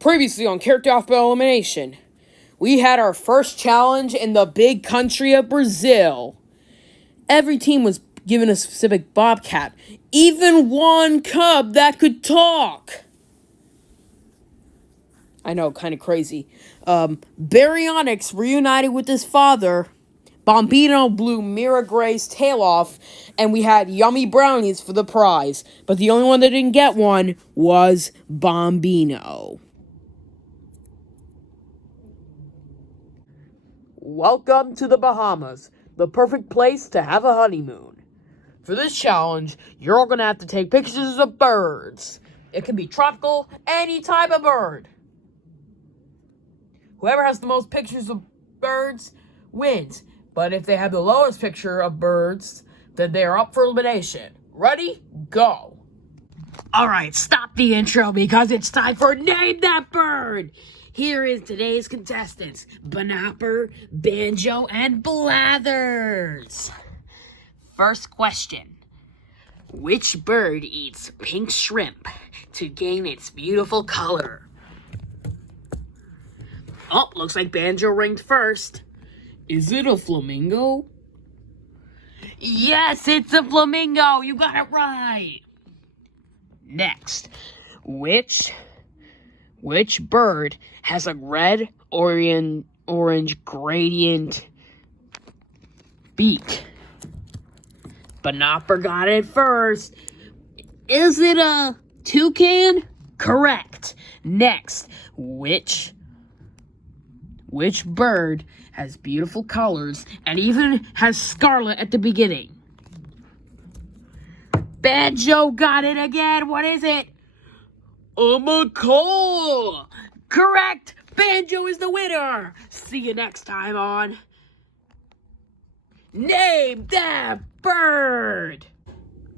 Previously on Character Off by Elimination, we had our first challenge in the big country of Brazil. Every team was given a specific bobcat, even one cub that could talk. I know, kind of crazy. Baryonyx reunited with his father. Bombino blew Mira Gray's tail off, and we had yummy brownies for the prize. But the only one that didn't get one was Bombino. Welcome to the Bahamas, the perfect place to have a honeymoon. For this challenge, you're all going to have to take pictures of birds. It can be tropical, any type of bird. Whoever has the most pictures of birds wins. But if they have the lowest picture of birds, then they are up for elimination. Ready? Go. Alright, stop the intro because it's time for Name That Bird. Here is today's contestants, Banopper, Banjo, and Blathers. First question. Which bird eats pink shrimp to gain its beautiful color? Oh, looks like Banjo ranked first. Is it a flamingo? Yes, it's a flamingo. You got it right. Next, which bird has a red orange gradient beak? Banopper got it first. Is it a toucan? Correct. Next, which bird has beautiful colors and even has scarlet at the beginning? Banjo got it again. What is it? A macaw. Correct. Banjo is the winner. See you next time on Name That Bird.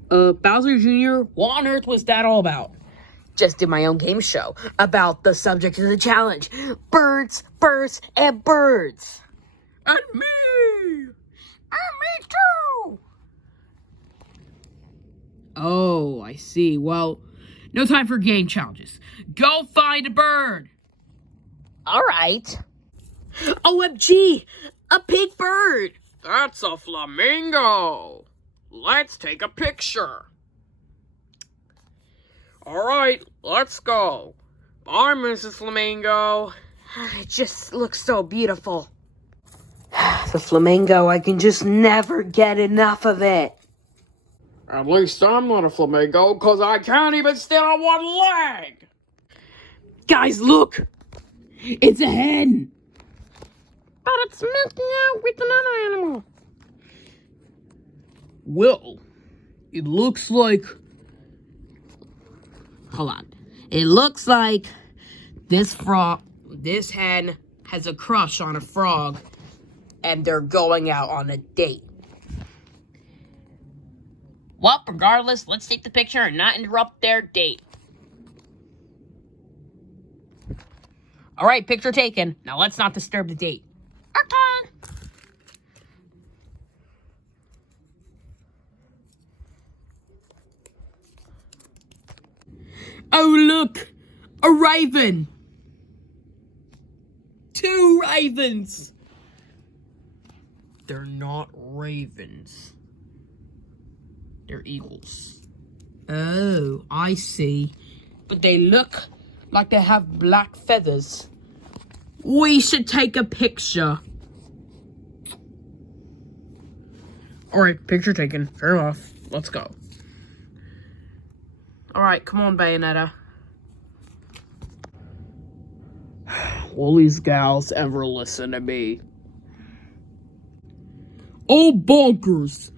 Bowser Jr., what on earth was that all about? Just did my own game show about the subject of the challenge. Birds, birds, and birds. And me! And me too! Oh, I see. Well, no time for game challenges. Go find a bird! Alright. OMG! A pink bird! That's a flamingo! Let's take a picture. Alright, let's go. Bye, Mrs. Flamingo. It just looks so beautiful. The flamingo, I can just never get enough of it. At least I'm not a flamingo, because I can't even stand on one leg. Guys, look! It's a hen! But it's making out with another animal. Well, it looks like... Hold on. It looks like this hen has a crush on a frog, and they're going out on a date. Well, regardless, let's take the picture and not interrupt their date. Alright, picture taken. Now let's not disturb the date. Okay. Oh, look! A raven! 2 ravens! They're not ravens. They're eagles. Oh, I see. But they look like they have black feathers. We should take a picture. Alright, picture taken. Fair enough. Let's go. Alright, come on, Bayonetta. Will these gals ever listen to me? Oh, bonkers!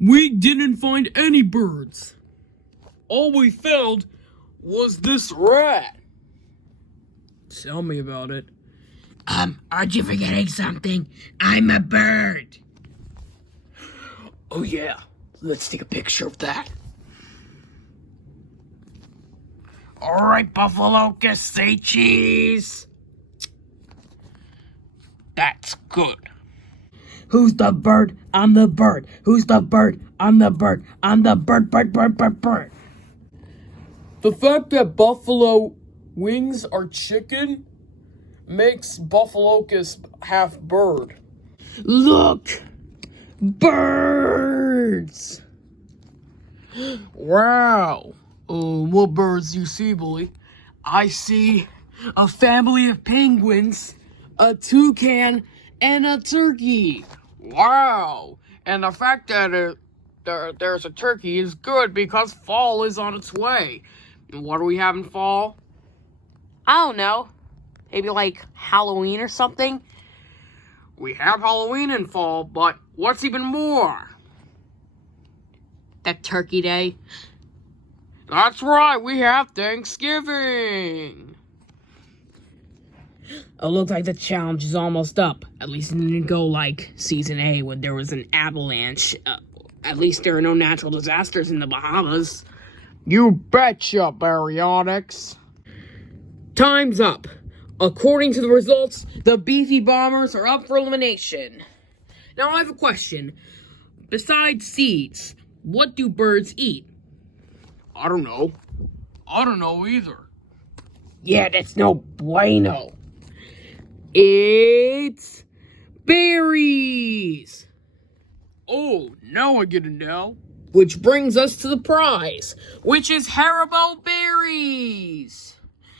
We didn't find any birds. All we found was this rat. Tell me about it. Aren't you forgetting something? I'm a bird. Oh, yeah. Let's take a picture of that. Alright, Buffalo, say cheese. That's good. Who's the bird? I'm the bird. Who's the bird? I'm the bird. I'm the bird, bird, bird, bird, bird. The fact that Buffalo wings are chicken makes Buffalocus half bird. Look! Birds! Wow. What birds do you see, boy? I see a family of penguins, a toucan, and a turkey. Wow. And the fact that there's a turkey is good because fall is on its way. And what do we have in fall? I don't know. Maybe like Halloween or something? We have Halloween in fall, but what's even more? That Turkey Day. That's right, we have Thanksgiving. It looks like the challenge is almost up. At least it didn't go like Season A when there was an avalanche. At least there are no natural disasters in the Bahamas. You betcha, Baryonyx. Time's up. According to the results, the Beefy Bombers are up for elimination. Now I have a question. Besides seeds, what do birds eat? I don't know. I don't know either. Yeah, that's no bueno. It's berries. Oh, now I get to know. Which brings us to the prize, which is Haribo berries.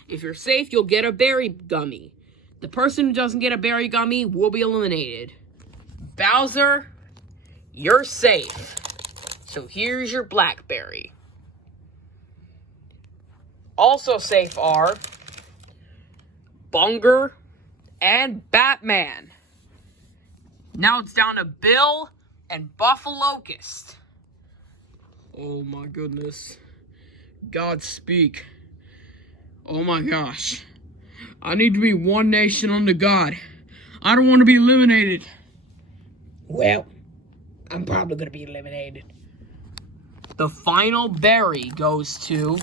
If you're safe, you'll get a berry gummy. The person who doesn't get a berry gummy will be eliminated. Bowser, you're safe. So here's your blackberry. Also safe are Bunger and Batman. Now it's down to Bill and Buffalocus. Oh my goodness. God speak. Oh my gosh. I need to be one nation under God. I don't want to be eliminated. Well, I'm probably going to be eliminated. The final berry goes to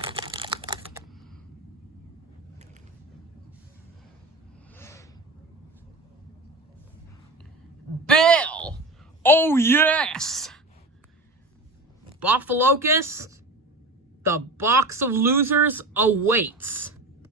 Bill. Oh yes. Buffalocus, the box of losers awaits.